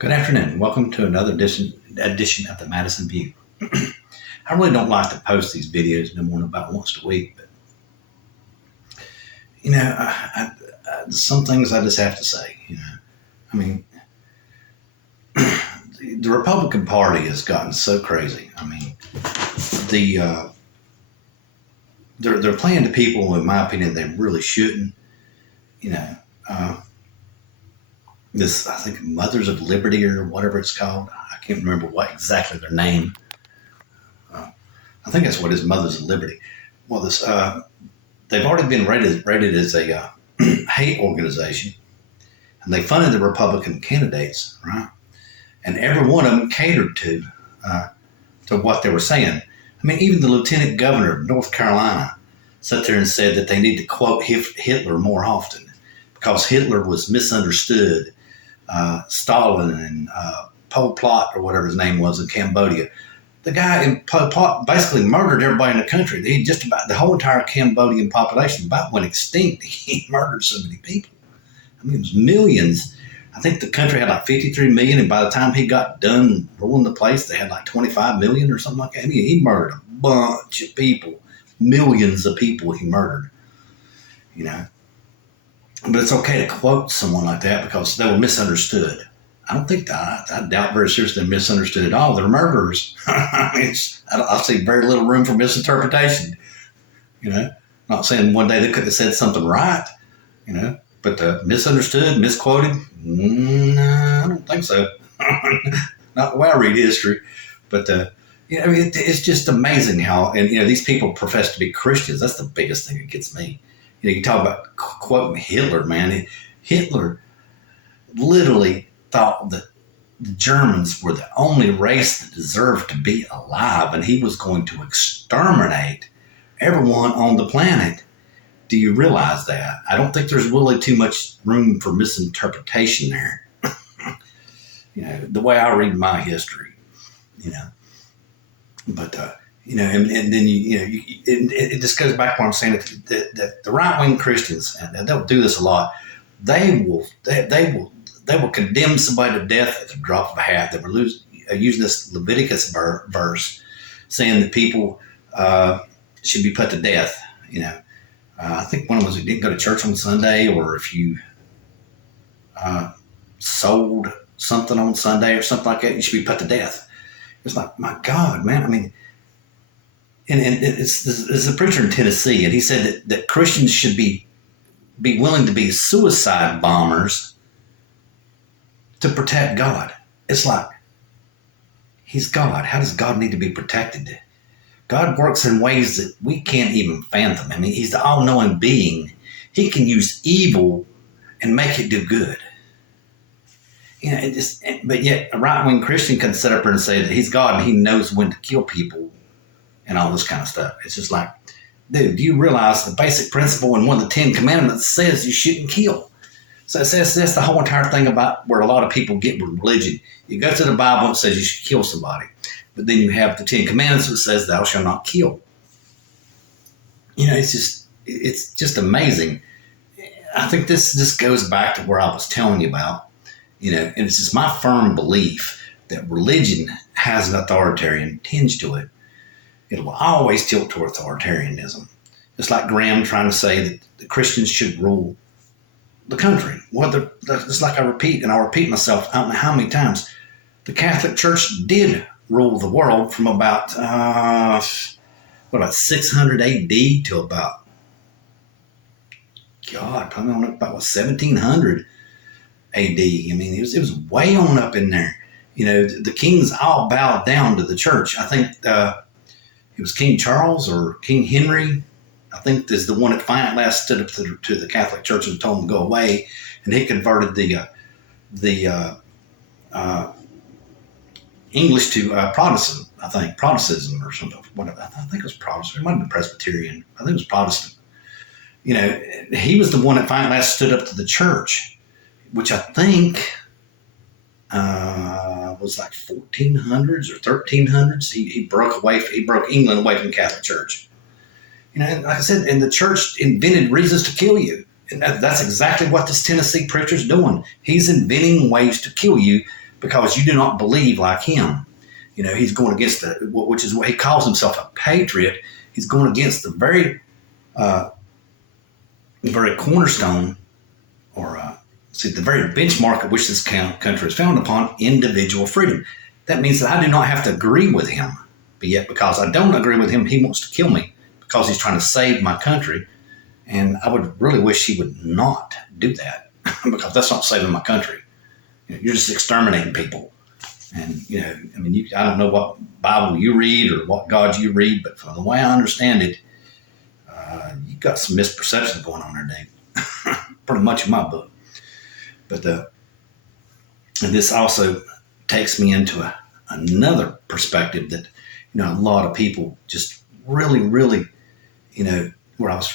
Good afternoon. Welcome to another edition of the Madison View. I really don't like to post these videos no more than about once a week, but some things I just have to say. I mean, the Republican Party has gotten so crazy. I mean, they're playing to people, in my opinion, they really shouldn't. You know, uh, this I think Mothers of Liberty or whatever it's called. I can't remember what exactly their name. Uh, I think that's what it is, Mothers of Liberty. Well, they've already been rated as a hate organization, and they funded the Republican candidates, right? And every one of them catered to what they were saying. I mean, even the lieutenant governor of North Carolina sat there and said that they need to quote Hitler more often because Hitler was misunderstood. Stalin and Pol Pot, or whatever his name was, in Cambodia. The guy in Pol Pot basically murdered everybody in the country. He just about the whole entire Cambodian population about went extinct. He murdered so many people. I mean, it was millions. I think the country had like 53 million, and by the time he got done ruling the place, they had like 25 million or something like that. I mean, he murdered a bunch of people, millions of people he murdered. You know, but it's okay to quote someone like that because they were misunderstood. I don't think that. I doubt very seriously they're misunderstood at all. They're murderers. I see very little room for misinterpretation. Not saying one day they could have said something right, but misunderstood, misquoted, I don't think so. Not the way I read history. But, it's just amazing how, and, these people profess to be Christians. That's the biggest thing that gets me. You talk about quoting Hitler, man. Hitler literally thought that the Germans were the only race that deserved to be alive, and he was going to exterminate everyone on the planet. Do you realize that? I don't think there's really too much room for misinterpretation there. The way I read my history, but and then it just goes back to what I'm saying that the right wing Christians, and they'll do this a lot. They will condemn somebody to death at the drop of a hat. They were using this Leviticus verse, saying that people should be put to death. I think one of them was, you didn't go to church on Sunday, or if you sold something on Sunday or something like that, you should be put to death. It's like, my God, man. I mean, and it's a preacher in Tennessee, and he said that Christians should be willing to be suicide bombers to protect God. It's like, he's God. How does God need to be protected? God works in ways that we can't even fathom. I mean, he's the all-knowing being. He can use evil and make it do good. But yet a right-wing Christian can sit up there and say that he's God and he knows when to kill people and all this kind of stuff. It's just like, dude, do you realize the basic principle in one of the 10 Commandments says you shouldn't kill? So that's the whole entire thing about where a lot of people get with religion. You go to the Bible and it says you should kill somebody. But then you have the 10 Commandments that says thou shalt not kill. It's just amazing. I think this goes back to where I was telling you about, and it's just my firm belief that religion has an authoritarian tinge to it. It will always tilt toward authoritarianism. It's like Graham trying to say that the Christians should rule the country. Well, it's like I'll repeat myself, I don't know how many times. The Catholic Church did rule the world from about 600 AD to about, probably on up about 1700 AD. I mean, it was way on up in there. The kings all bowed down to the church. I think it was King Charles or King Henry, I think, is the one that finally last stood up to the Catholic Church and told them to go away, and he converted the English to Protestant. I think Protestantism or something. Whatever. I think it was Protestant. It might have been Presbyterian. I think it was Protestant. He was the one that finally last stood up to the church, which I think was like 1400s or 1300s. He broke England away from the Catholic Church. And like I said, and the church invented reasons to kill you. And that's exactly what this Tennessee preacher's doing. He's inventing ways to kill you because you do not believe like him. He's going against which is what he calls himself, a patriot. He's going against the very cornerstone, or the very benchmark at which this country is founded upon, individual freedom. That means that I do not have to agree with him, but yet because I don't agree with him, he wants to kill me because he's trying to save my country. And I would really wish he would not do that because that's not saving my country. You're just exterminating people. And, I don't know what Bible you read or what God you read, but from the way I understand it, you've got some misperceptions going on there, Dave. Pretty much in my book. But and this also takes me into another perspective that, a lot of people just really, really, where I was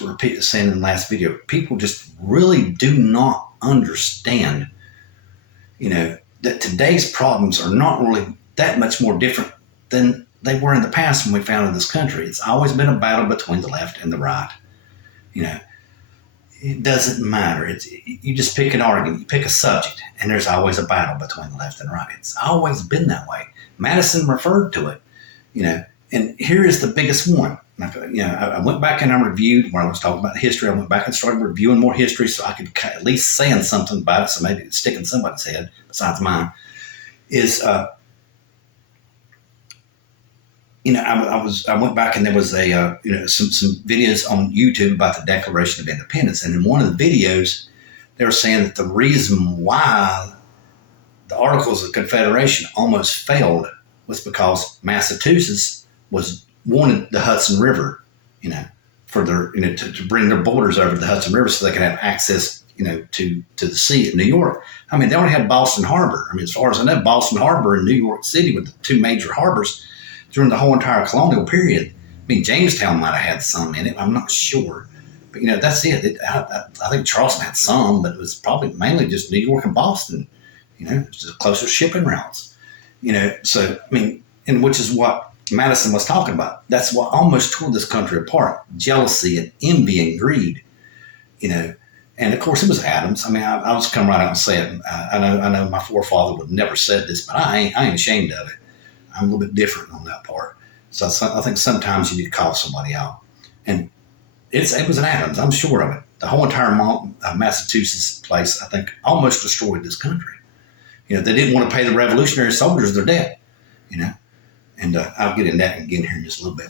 saying in the last video, people just really do not understand, that today's problems are not really that much more different than they were in the past when we founded this country. It's always been a battle between the left and the right. It doesn't matter. You just pick an argument, you pick a subject, and there's always a battle between the left and the right. It's always been that way. Madison referred to it, and here is the biggest one. I went back and I reviewed where I was talking about history. I went back and started reviewing more history so I could at least saying something about it, so maybe it's sticking somebody's head besides mine. I went back and there was some videos on YouTube about the Declaration of Independence, and in one of the videos, they were saying that the reason why the Articles of Confederation almost failed was because Massachusetts wanted the Hudson River, for their, to bring their borders over to the Hudson River so they could have access, to the sea at New York. I mean, they only had Boston Harbor. I mean, as far as I know, Boston Harbor and New York City were the two major harbors during the whole entire colonial period. I mean, Jamestown might have had some in it. I'm not sure. But, that's it. I think Charleston had some, but it was probably mainly just New York and Boston, just the closest shipping routes. So, I mean, and which is what Madison was talking about. That's what almost tore this country apart. Jealousy and envy and greed, And, of course, it was Adams. I mean, I'll just come right out and say it. I know my forefather would never said this, but I ain't ashamed of it. I'm a little bit different on that part. So I think sometimes you need to call somebody out. And it was an Adams, I'm sure of it. The whole entire Massachusetts place, I think, almost destroyed this country. They didn't want to pay the Revolutionary soldiers their debt, And I'll get into that again here in just a little bit.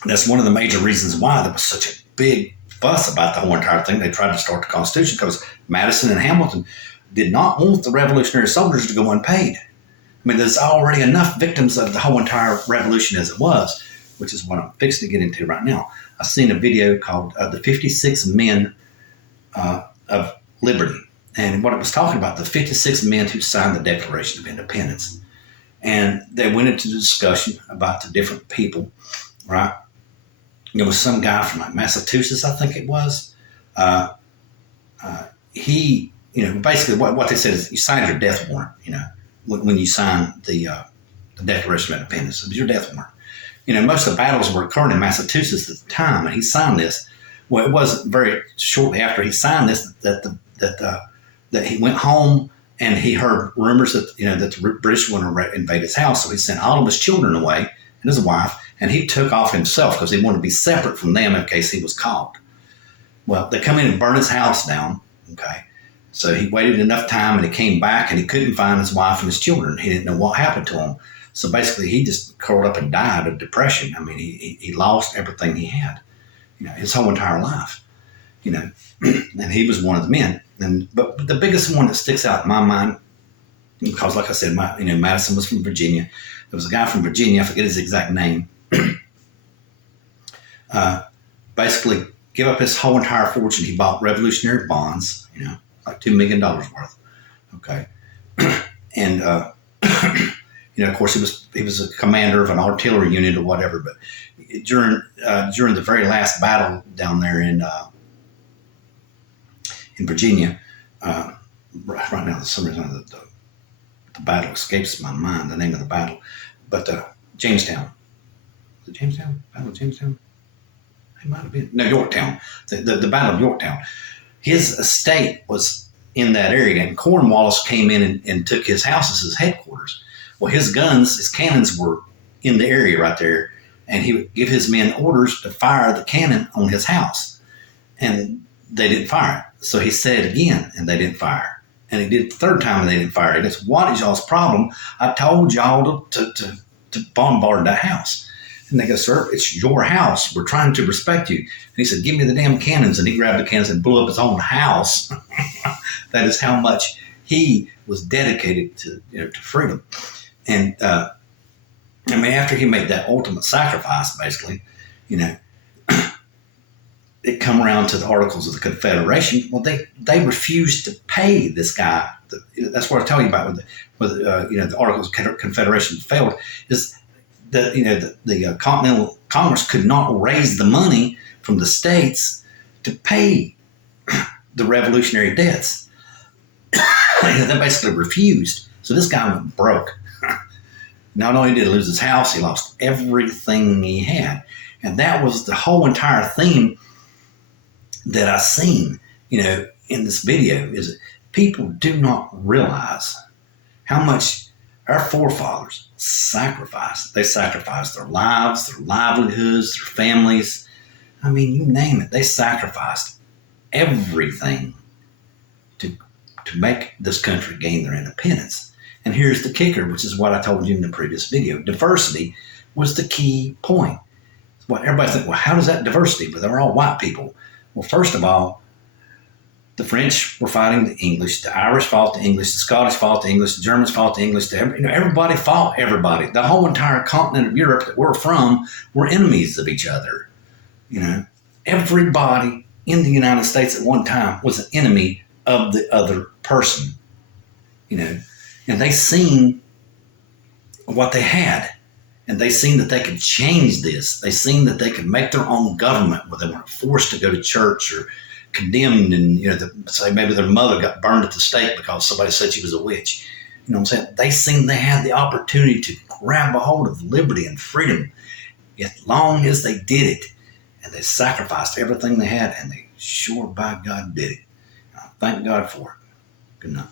But that's one of the major reasons why there was such a big fuss about the whole entire thing. They tried to start the Constitution because Madison and Hamilton did not want the Revolutionary soldiers to go unpaid. I mean, there's already enough victims of the whole entire revolution as it was, which is what I'm fixing to get into right now. I've seen a video called The 56 Men of Liberty. And what it was talking about, the 56 men who signed the Declaration of Independence. And they went into the discussion about the different people, right? There was some guy from like Massachusetts, I think it was. He, basically what they said is you signed your death warrant, when you sign the Declaration of Independence. It was your death warrant. Most of the battles were occurring in Massachusetts at the time, and he signed this. Well, it wasn't very shortly after he signed this that he went home and he heard rumors that that the British wanted to invade his house. So he sent all of his children away and his wife, and he took off himself because he wanted to be separate from them in case he was caught. Well, they come in and burn his house down. Okay. So he waited enough time and he came back and he couldn't find his wife and his children. He didn't know what happened to him. So basically he just curled up and died of depression. I mean, he lost everything he had, his whole entire life, and he was one of the men. But the biggest one that sticks out in my mind, because like I said, Madison was from Virginia. There was a guy from Virginia, I forget his exact name, basically give up his whole entire fortune. He bought revolutionary bonds, like $2 million worth. Okay. And, of course he was a commander of an artillery unit or whatever, but during the very last battle down there in Virginia, right now, for some reason, the battle escapes my mind, the name of the battle, but Jamestown. Was it Jamestown? Battle of Jamestown? It might have been. No, Yorktown. The Battle of Yorktown. His estate was in that area. And Cornwallis came in and took his house as his headquarters. Well, his guns, his cannons were in the area right there, and he would give his men orders to fire the cannon on his house. And they didn't fire it. So he said it again, and they didn't fire. And he did it the third time, and they didn't fire it. He goes, what is y'all's problem? I told y'all to bombard that house. And they go, sir, it's your house. We're trying to respect you. And he said, give me the damn cannons. And he grabbed the cannons and blew up his own house. That is how much he was dedicated to freedom. And after he made that ultimate sacrifice, basically, it come around to the Articles of the Confederation. Well, they refused to pay this guy. That's what I tell you about with the Articles of Confederation failed. Is that the Continental Congress could not raise the money from the states to pay the revolutionary debts. They basically refused. So this guy went broke. Not only did he lose his house, he lost everything he had. And that was the whole entire theme that I seen, in this video, is that people do not realize how much our forefathers sacrificed. They sacrificed their lives, their livelihoods, their families. I mean, you name it. They sacrificed everything to make this country gain their independence. And here's the kicker, which is what I told you in the previous video. Diversity was the key point. What everybody thinks, well, how does that diversity? But they're all white people. Well, first of all, the French were fighting the English, the Irish fought the English, the Scottish fought the English, the Germans fought the English. Everybody fought everybody. The whole entire continent of Europe that we're from were enemies of each other. Everybody in the United States at one time was an enemy of the other person. And they seen what they had. And they seen that they could change this. They seen that they could make their own government where they weren't forced to go to church or condemned and, say maybe their mother got burned at the stake because somebody said she was a witch. You know what I'm saying? They seen they had the opportunity to grab a hold of liberty and freedom as long as they did it. And they sacrificed everything they had, and they sure by God did it. I thank God for it. Good night.